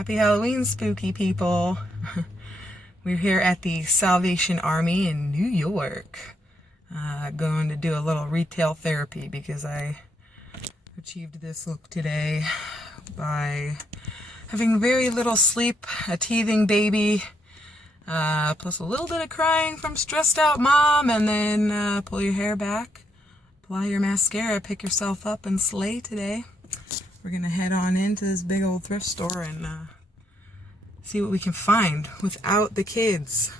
Happy Halloween, spooky people. We're here at the Salvation Army in New York. Going to do a little retail therapy because I achieved this look today by having very little sleep, a teething baby, plus a little bit of crying from stressed out mom, and then pull your hair back, apply your mascara, pick yourself up, and slay today. We're gonna head on into this big old thrift store and see what we can find without the kids.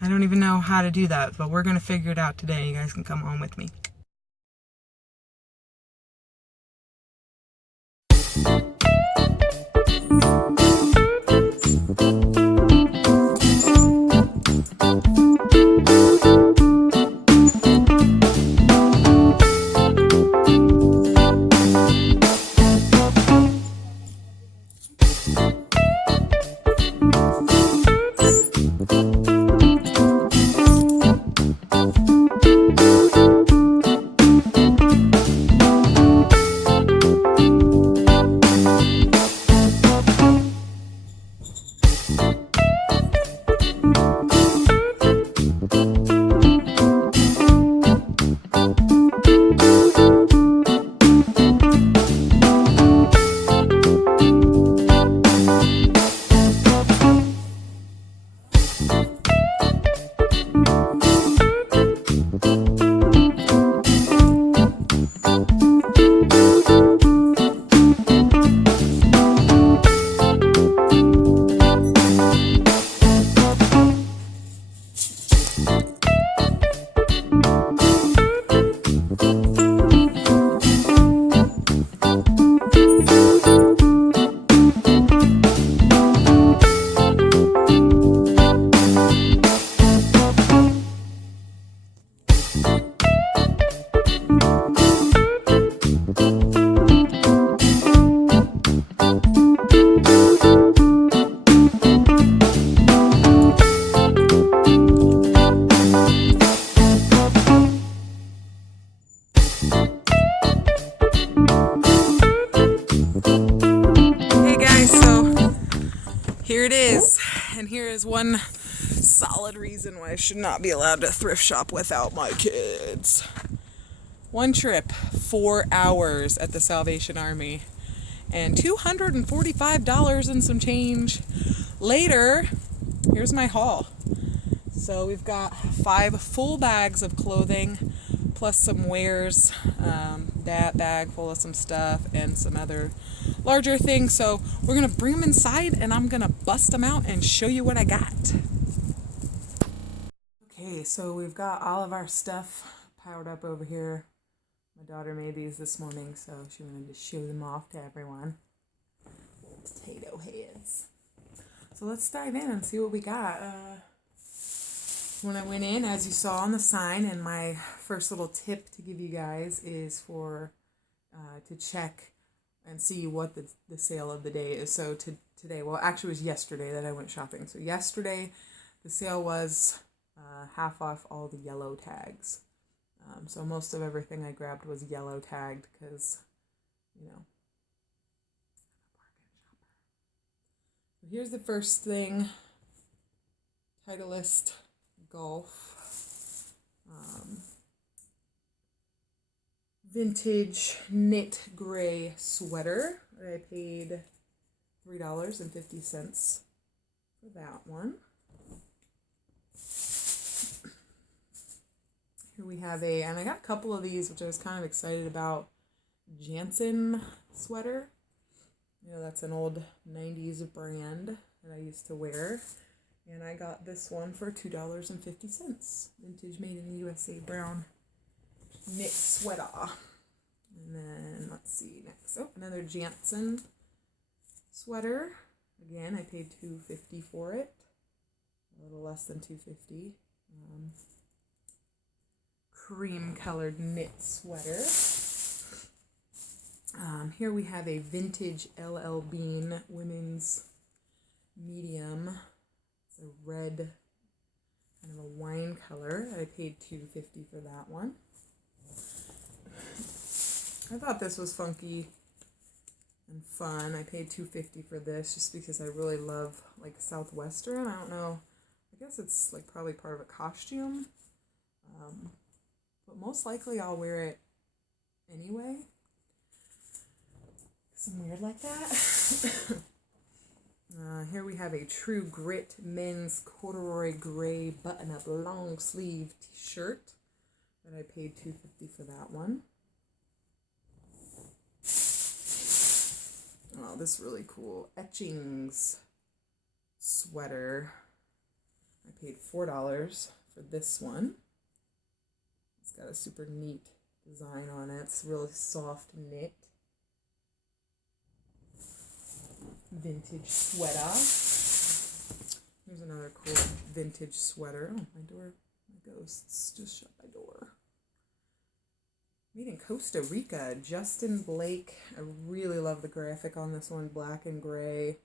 I don't even know how to do that, but we're gonna figure it out today. You guys can come home with me. Here it is, and here is one solid reason why I should not be allowed to thrift shop without my kids. One trip, 4 hours at the Salvation Army, and $245 and some change later. Here's my haul. So we've got 5 full bags of clothing, plus some wares, that bag full of some stuff, and some other larger things. So we're gonna bring them inside and I'm gonna bust them out and show you what I got. Okay, so we've got all of our stuff piled up over here. My daughter made these this morning, so she wanted to show them off to everyone. Little potato heads. So let's dive in and see what we got. When I went in, as you saw on the sign, and my first little tip to give you guys is for to check and see what the sale of the day is. So today, well, actually it was yesterday that I went shopping. So yesterday the sale was half off all the yellow tags. So most of everything I grabbed was yellow tagged because, you know, here's the first thing. Titleist Golf. Vintage knit gray sweater. I paid $3.50 for that one. Here we have and I got a couple of these, which I was kind of excited about. Jansen sweater. You know, that's an old 90s brand that I used to wear. And I got this one for $2.50. Vintage made in the USA brown knit sweater. And then, let's see, next. Oh, another Jansen sweater. Again, I paid $2.50 for it. A little less than $2.50. Cream colored knit sweater. Here we have a vintage LL Bean women's medium. It's a red, kind of a wine color. I paid $2.50 for that one. I thought this was funky. and fun. I paid $2.50 for this just because I really love like Southwestern. I don't know. I guess it's like probably part of a costume. But most likely I'll wear it anyway. Some weird like that. Here we have a True Grit men's corduroy gray button-up long sleeve t-shirt that I paid $2.50 for that one. Oh, this really cool etchings sweater. I paid $4 for this one. It's got a super neat design on it. It's really soft knit. Vintage sweater. Here's another cool vintage sweater. Oh, my ghosts just shut my door. Made in Costa Rica, Justin Blake. I really love the graphic on this one, black and gray.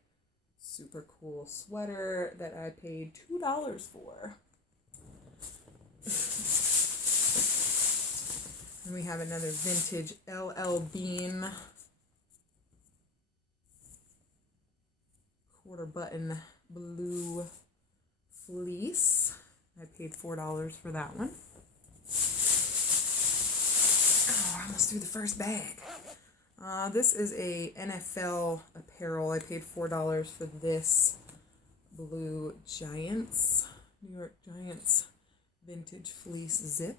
Super cool sweater that I paid $2 for. And we have another vintage LL Bean quarter button blue fleece. I paid $4 for that one. Oh, I almost threw the first bag. This is a NFL apparel. I paid $4 for this blue Giants, New York Giants vintage fleece zip.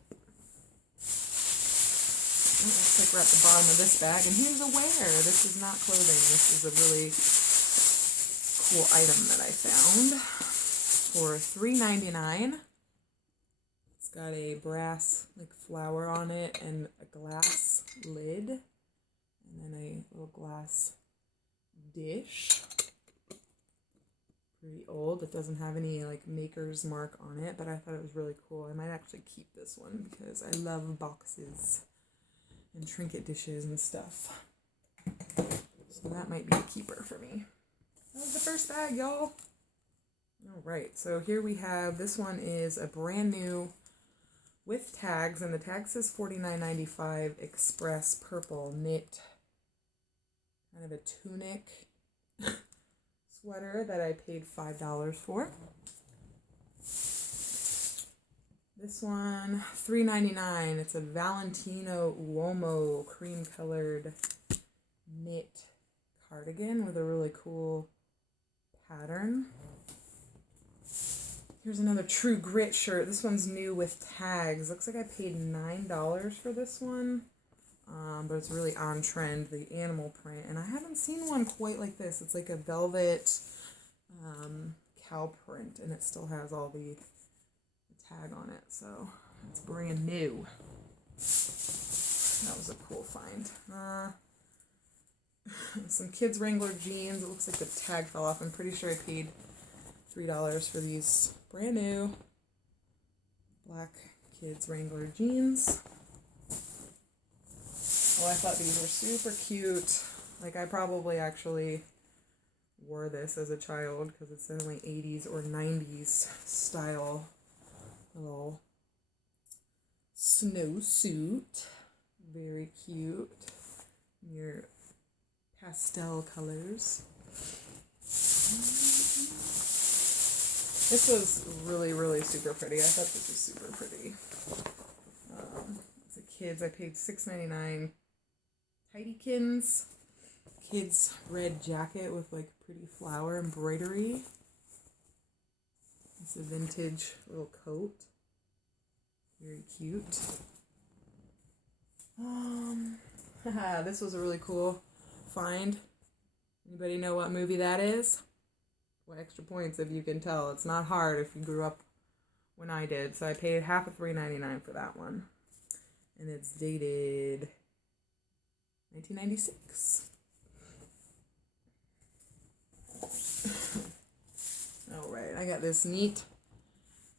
Oh, looks like we're at the bottom of this bag. And here's a wear. This is not clothing. This is a really cool item that I found for $3.99. It's got a brass like flower on it and a glass lid and then a little glass dish. Pretty old. It doesn't have any like maker's mark on it, but I thought it was really cool. I might actually keep this one because I love boxes and trinket dishes and stuff. So that might be a keeper for me. That was the first bag, y'all. All right, so here we have, this one is a brand new with tags, and the tag says $49.95 express purple knit, kind of a tunic sweater that I paid $5 for. This one, $3.99. It's a Valentino Uomo cream colored knit cardigan with a really cool pattern. Here's another True Grit shirt. This one's new with tags. Looks like I paid $9 for this one. But it's really on trend, the animal print. And I haven't seen one quite like this. It's like a velvet cow print, and it still has all the tag on it. So it's brand new. That was a cool find. Some kids Wrangler jeans. It looks like the tag fell off. I'm pretty sure I paid $3 for these brand new black kids Wrangler jeans. Oh, I thought these were super cute. Like, I probably actually wore this as a child because it's in like 80s or 90s style little snowsuit. Very cute. Your pastel colors. This was really, really super pretty. I thought this was super pretty. As a kids, I paid $6.99. Tidykins. Kids red jacket with like pretty flower embroidery. It's a vintage little coat. Very cute. This was a really cool find. Anybody know what movie that is? Well, extra points if you can tell. It's not hard if you grew up when I did. So I paid half of $3.99 for that one. And it's dated 1996. All right, I got this neat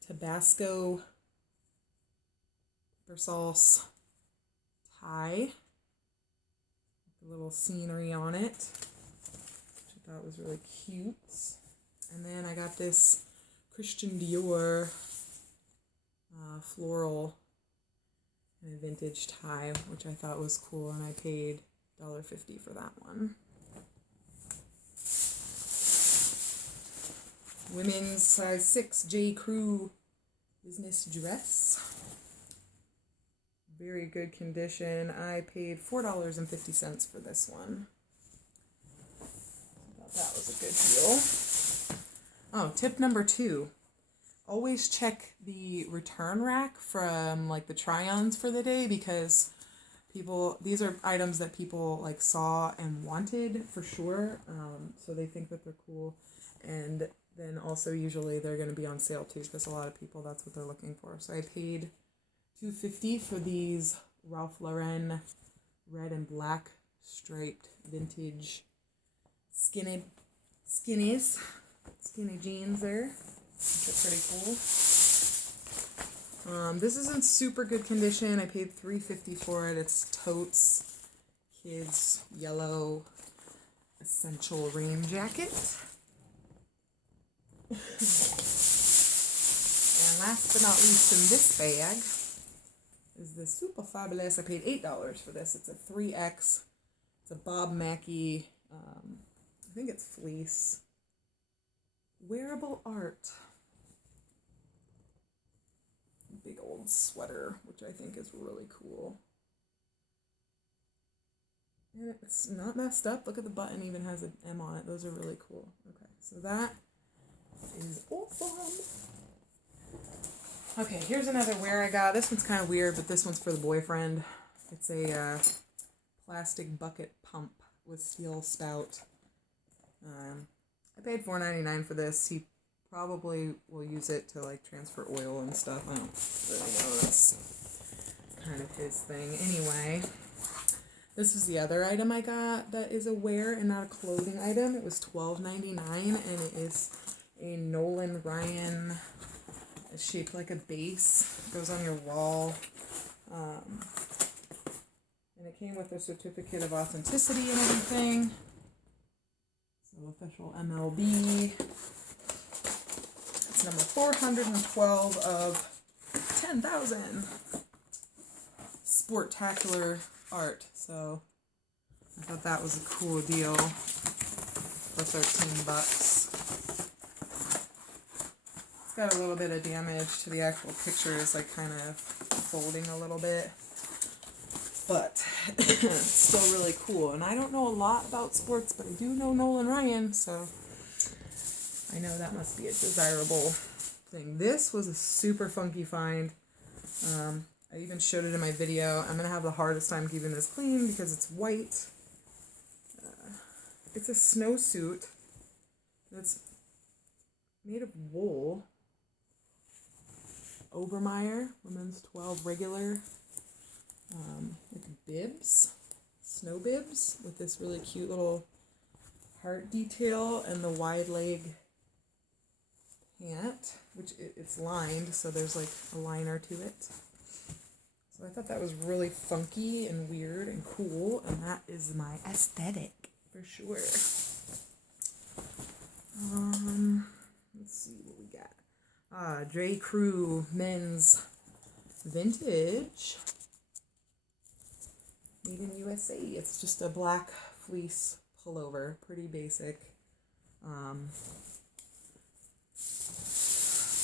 Tabasco pepper sauce tie. A little scenery on it, which I thought was really cute. And then I got this Christian Dior floral and a vintage tie, which I thought was cool, and I paid $1.50 for that one. women's size 6 J. Crew business dress. Very good condition. I paid $4.50 for this one. I thought that was a good deal. Oh, tip number 2. Always check the return rack from like the try-ons for the day, because these are items that people like saw and wanted for sure. So they think that they're cool. And then also usually they're going to be on sale too, because a lot of people, that's what they're looking for. So I paid $2.50 for these Ralph Lauren red and black striped vintage skinny jeans there. They're pretty cool. This is in super good condition. I paid $3.50 for it. It's Totes Kids Yellow Essential Rain Jacket. And last but not least in this bag is the super fabulous. I paid $8 for this. It's a 3X. It's a Bob Mackie, I think it's fleece. Wearable art. Big old sweater, which I think is really cool. And it's not messed up. Look at the button, even has an M on it. Those are really cool. Okay, so that is awesome. Okay, here's another wear I got. This one's kind of weird, but this one's for the boyfriend. It's a plastic bucket pump with steel spout. I paid $4.99 for this. He probably will use it to like transfer oil and stuff. I don't really know. That's kind of his thing. Anyway, this is the other item I got that is a wear and not a clothing item. It was $12.99, and it is a Nolan Ryan. It's shaped like a base. It goes on your wall. And it came with a certificate of authenticity and everything. So official MLB. It's number 412 of 10,000. Sportacular art. So I thought that was a cool deal for $13. It's got a little bit of damage to the actual pictures, like kind of folding a little bit. But it's still really cool. And I don't know a lot about sports, but I do know Nolan Ryan, so I know that must be a desirable thing. This was a super funky find. I even showed it in my video. I'm going to have the hardest time keeping this clean because it's white. It's a snowsuit that's made of wool. Obermeyer, women's 12 regular. Like bibs, snow bibs with this really cute little heart detail and the wide leg pant, which it's lined, so there's like a liner to it. So I thought that was really funky and weird and cool, and that is my aesthetic for sure. Let's see what we got. J. Crew men's vintage. Made in USA. It's just a black fleece pullover. Pretty basic.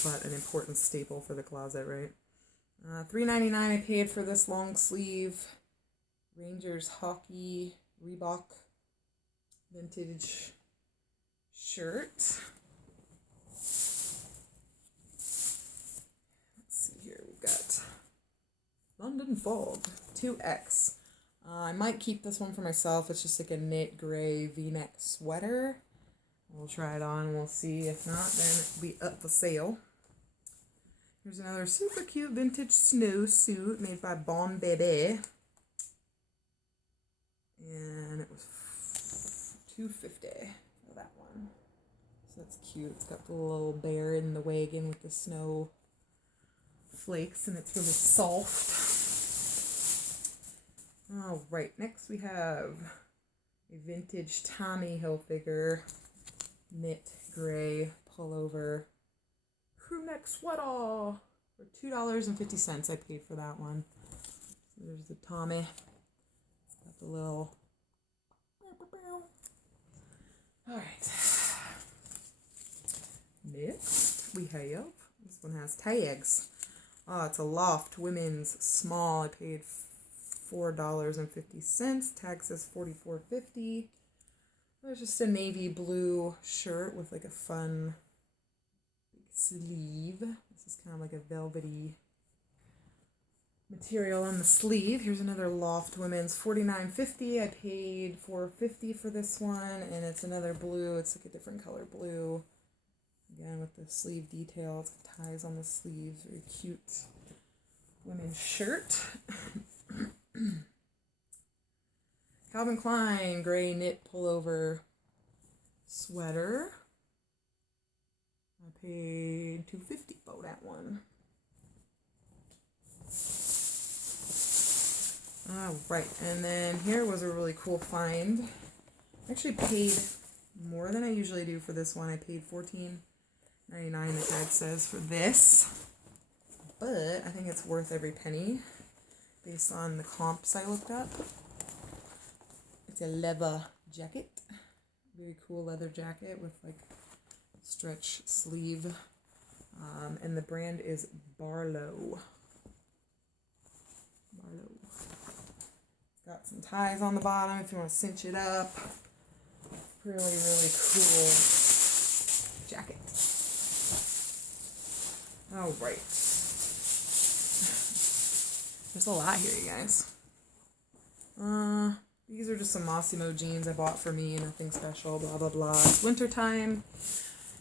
But an important staple for the closet, right? $3.99 I paid for this long sleeve Rangers hockey Reebok vintage shirt. Let's see here. We've got London Fog 2X. I might keep this one for myself. It's just like a knit gray v-neck sweater. We'll try it on and we'll see. If not, then it'll be up for sale. Here's another super cute vintage snowsuit made by Bon Bebe. And it was $2.50 for that one. So that's cute. It's got the little bear in the wagon with the snow flakes, and it's really soft. Alright, next we have a vintage Tommy Hilfiger knit gray pullover crew neck sweater for $2.50. I paid for that one. So there's the Tommy. It's got the little... Alright. we have, this one has tags. Oh, it's a Loft women's small. I paid $4.50. Tag says $44.50. It's just a navy blue shirt with like a fun big sleeve. This is kind of like a velvety material on the sleeve. Here's another Loft women's $49.50. I paid $4.50 for this one, and it's another blue. It's like a different color blue. Again, with the sleeve detail, it's got ties on the sleeves. Very cute women's shirt. Calvin Klein gray knit pullover sweater. I paid $2.50 for that one. All right, and then here was a really cool find. I actually paid more than I usually do for this one. I paid $14.99, the tag says, for this. But I think it's worth every penny based on the comps I looked up. It's a leather jacket. Very cool leather jacket with like stretch sleeve. And the brand is Barlow. It's got some ties on the bottom if you want to cinch it up. Really, really cool jacket. All right. There's a lot here, you guys. These are just some Mossimo jeans I bought for me, nothing special, blah, blah, blah. It's winter time,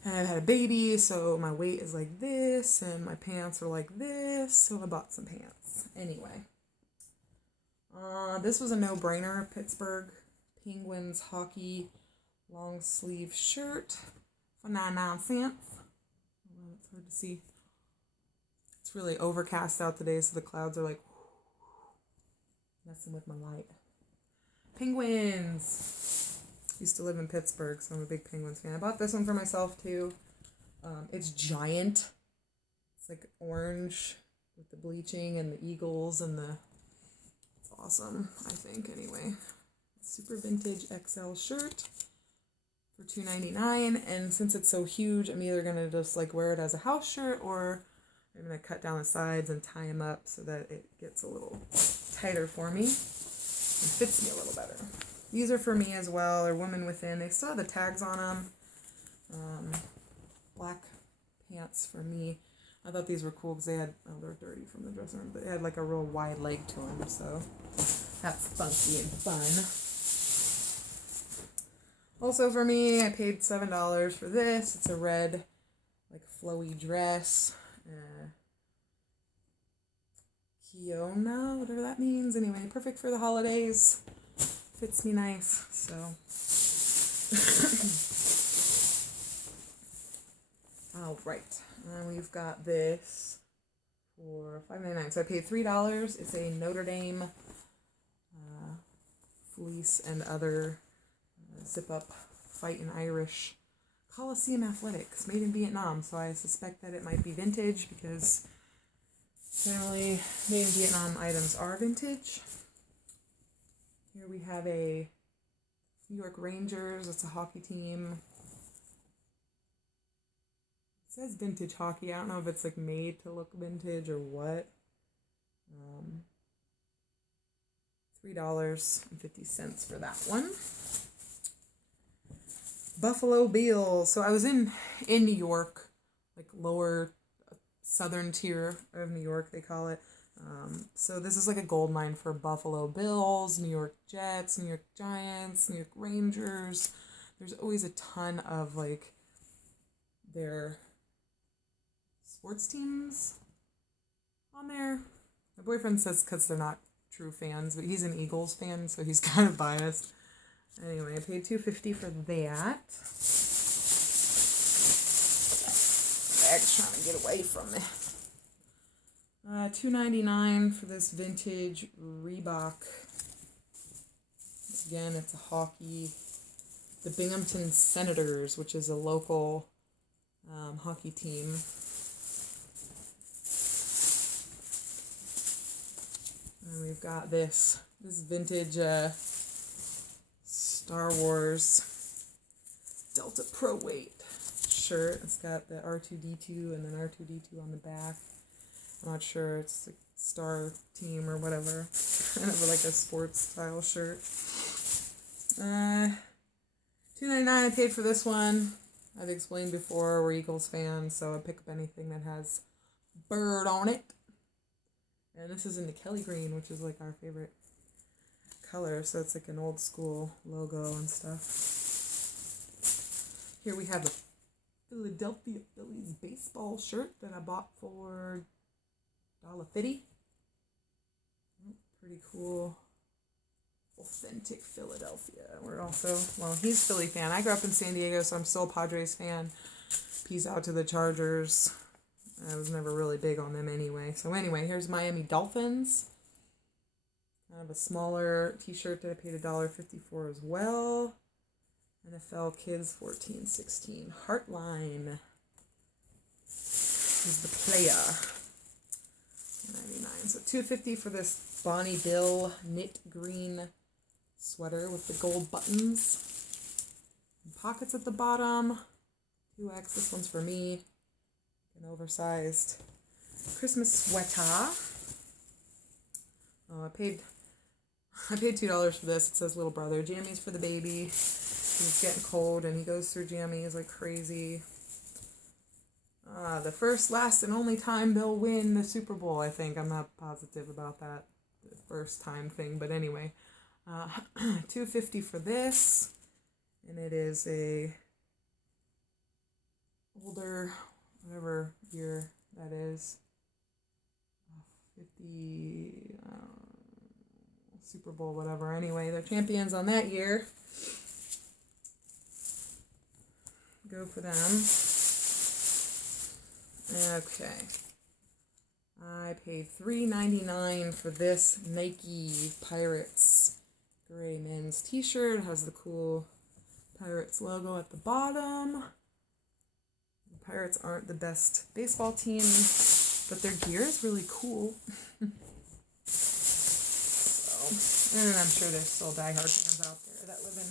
and I've had a baby, so my weight is like this, and my pants are like this, so I bought some pants. Anyway. This was a no-brainer. Pittsburgh Penguins hockey long sleeve shirt for 99 cents. Well, it's hard to see. It's really overcast out today, so the clouds are like messing with my light. Penguins. Used to live in Pittsburgh, so I'm a big Penguins fan. I bought this one for myself too. It's giant. It's like orange with the bleaching and the eagles and the... It's awesome, I think, anyway. Super vintage XL shirt for $2.99, and since it's so huge, I'm either gonna just like wear it as a house shirt, or I'm gonna cut down the sides and tie them up so that it gets a little tighter for me and fits me a little better. These are for me as well. They're women within. They still have the tags on them. Black pants for me. I thought these were cool because they had, oh, they're dirty from the dressing room, but they had like a real wide leg to them, so that's funky and fun. Also for me, I paid $7 for this. It's a red, like, flowy dress. Kiona, whatever that means. Anyway, perfect for the holidays. Fits me nice, so. All right, and we've got this for $5.99. So I paid $3. It's a Notre Dame fleece and other zip-up fighting Irish Coliseum Athletics, made in Vietnam. So I suspect that it might be vintage because generally made in Vietnam items are vintage. Here we have a New York Rangers. It's a hockey team. It says vintage hockey. I don't know if it's like made to look vintage or what. $3.50 for that one. Buffalo Bills. So I was in New York, like lower southern tier of New York, they call it. So this is like a gold mine for Buffalo Bills, New York Jets, New York Giants, New York Rangers. There's always a ton of like their sports teams on there. My boyfriend says because they're not true fans, but he's an Eagles fan, so he's kind of biased. Anyway, I paid $2.50 for that. Bag's trying to get away from me. $2.99 for this vintage Reebok. Again, it's a hockey. The Binghamton Senators, which is a local hockey team. And we've got this vintage Star Wars Delta Pro Weight shirt. It's got the R2-D2 and then R2-D2 on the back. I'm not sure. It's like Star Team or whatever. Kind of like a sports style shirt. $2.99 I paid for this one. I've explained before we're Eagles fans, so I pick up anything that has bird on it. And this is in the Kelly green, which is like our favorite color, so it's like an old school logo and stuff. Here we have the Philadelphia Phillies baseball shirt that I bought for $1.50. Pretty cool. Authentic Philadelphia. We're also, well, he's a Philly fan. I grew up in San Diego, so I'm still a Padres fan. Peace out to the Chargers. I was never really big on them anyway. So anyway, here's Miami Dolphins. Kind of a smaller t-shirt that I paid $1.50 for as well. NFL Kids 14-16. Heartline is the player. $99. So $2.50 for this Bonnie Bill knit green sweater with the gold buttons. And pockets at the bottom. 2X. This one's for me. An oversized Christmas sweater. Oh, I paid $2 for this. It says little brother. Jammies for the baby. He's getting cold and he goes through jammies like crazy. The first, last, and only time they'll win the Super Bowl, I think. I'm not positive about that. The first time thing, but anyway. $2.50 for this. And it is a older, whatever year that is. 50, Super Bowl, whatever. Anyway, they're champions on that year. Go for them. Okay. I paid $3.99 for this Nike Pirates gray men's t-shirt. It has the cool Pirates logo at the bottom. The Pirates aren't the best baseball team, but their gear is really cool. So, and I'm sure there's still diehard fans out there that live in,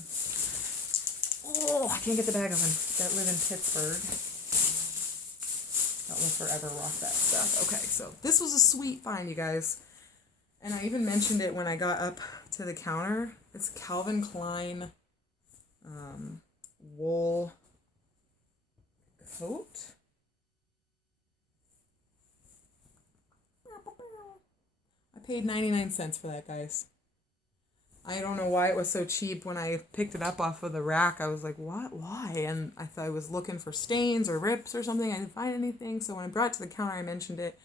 oh, I can't get the bag open, that live in Pittsburgh. That will forever rock that stuff. Okay, so this was a sweet find, you guys. And I even mentioned it when I got up to the counter. It's Calvin Klein wool coat. I paid 99 cents for that, guys. I don't know why it was so cheap. When I picked it up off of the rack, I was like, what? Why? And I thought I was looking for stains or rips or something. I didn't find anything. So when I brought it to the counter, I mentioned it.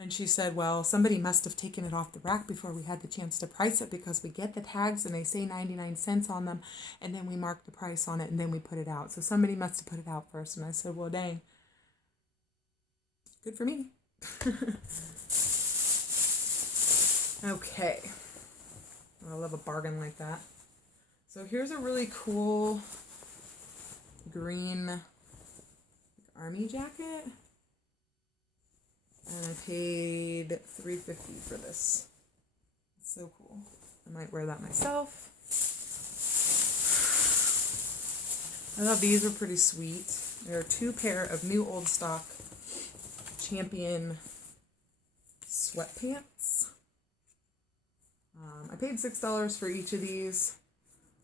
And she said, well, somebody must have taken it off the rack before we had the chance to price it, because we get the tags and they say 99 cents on them. And then we mark the price on it and then we put it out. So somebody must have put it out first. And I said, well, dang. Good for me. Okay. I love a bargain like that. So here's a really cool green army jacket. And I paid $3.50 for this. It's so cool. I might wear that myself. I thought these were pretty sweet. There are 2 pair of new old stock Champion sweatpants. I paid $6 for each of these,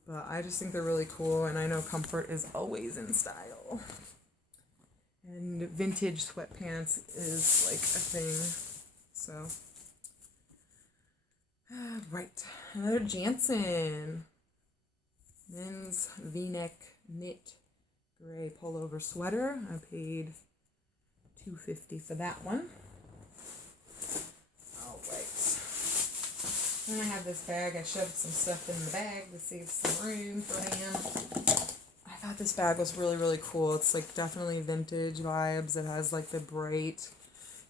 but I just think they're really cool, and I know comfort is always in style. And vintage sweatpants is like a thing, so. Right, another Jansen. Men's V-neck knit gray pullover sweater. I paid $2.50 for that one. All right. Then I have this bag. I shoved some stuff in the bag to save some room for him. I thought this bag was really, really cool. It's like definitely vintage vibes. It has like the bright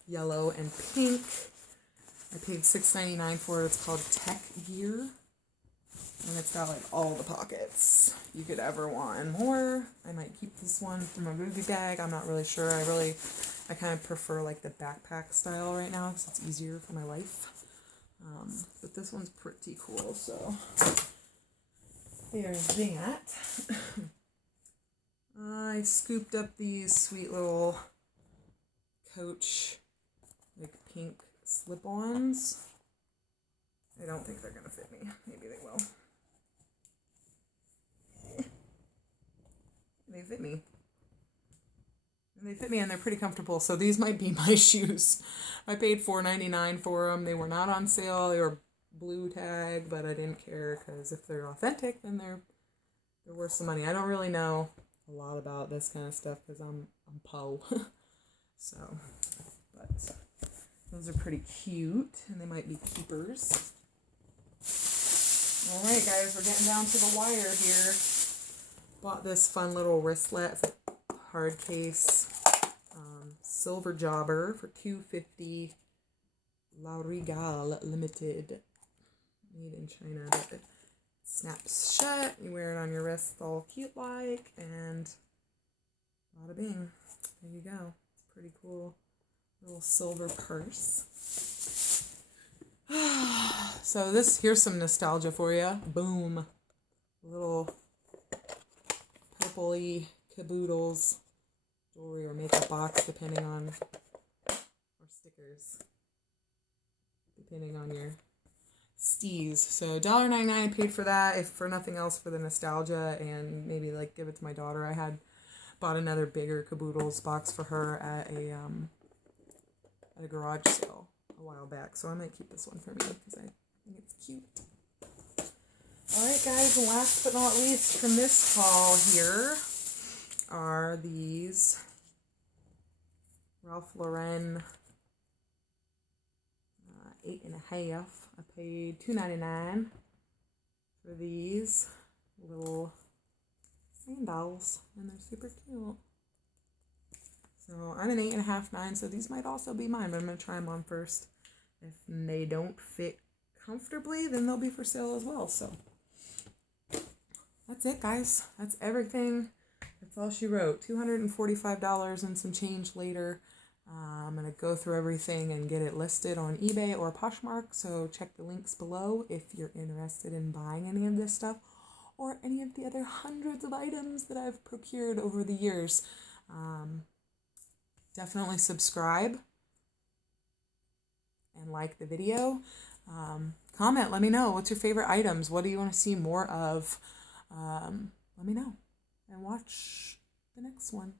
yellow and pink. I paid $6.99 for it. It's called Tech Gear. And it's got like all the pockets you could ever want and more. I might keep this one for my movie bag. I'm not really sure. I kind of prefer like the backpack style right now because it's easier for my life. But this one's pretty cool, so there's that. I I scooped up these sweet little Coach, like, pink slip-ons. I don't think they're gonna fit me. Maybe they will. They fit me. And they fit me and they're pretty comfortable, so these might be my shoes. I paid $4.99 for them. They were not on sale. They were blue tag, but I didn't care because if they're authentic, then they're worth some money. I don't really know a lot about this kind of stuff because I'm po. So, but those are pretty cute and they might be keepers. All right, guys, we're getting down to the wire here. Bought this fun little wristlet. It's a hard case. Silver jobber for $2.50. La Regal Limited. Made in China. But it snaps shut. You wear it on your wrist all cute like. And bada bing. There you go. It's pretty cool. Little silver purse. So here's some nostalgia for you. Boom. Little purpley caboodles. Jewelry or makeup box, depending on, or stickers, depending on your steez. So $1.99 I paid for that, if for nothing else, for the nostalgia, and maybe like give it to my daughter. I had bought another bigger caboodles box for her at a garage sale a while back, so I might keep this one for me because I think it's cute. Alright guys, and last but not least from this haul here are these Ralph Lauren 8.5. I paid $2.99 for these little sandals, and they're super cute. So I'm an 8.5, 9, so these might also be mine, but I'm going to try them on first. If they don't fit comfortably, then they'll be for sale as well. So that's it, guys. That's everything. That's all she wrote. $245 and some change later. I'm going to go through everything and get it listed on eBay or Poshmark, so check the links below if you're interested in buying any of this stuff or any of the other hundreds of items that I've procured over the years. Definitely subscribe and like the video. Comment, let me know. What's your favorite items? What do you want to see more of? Let me know. And watch the next one.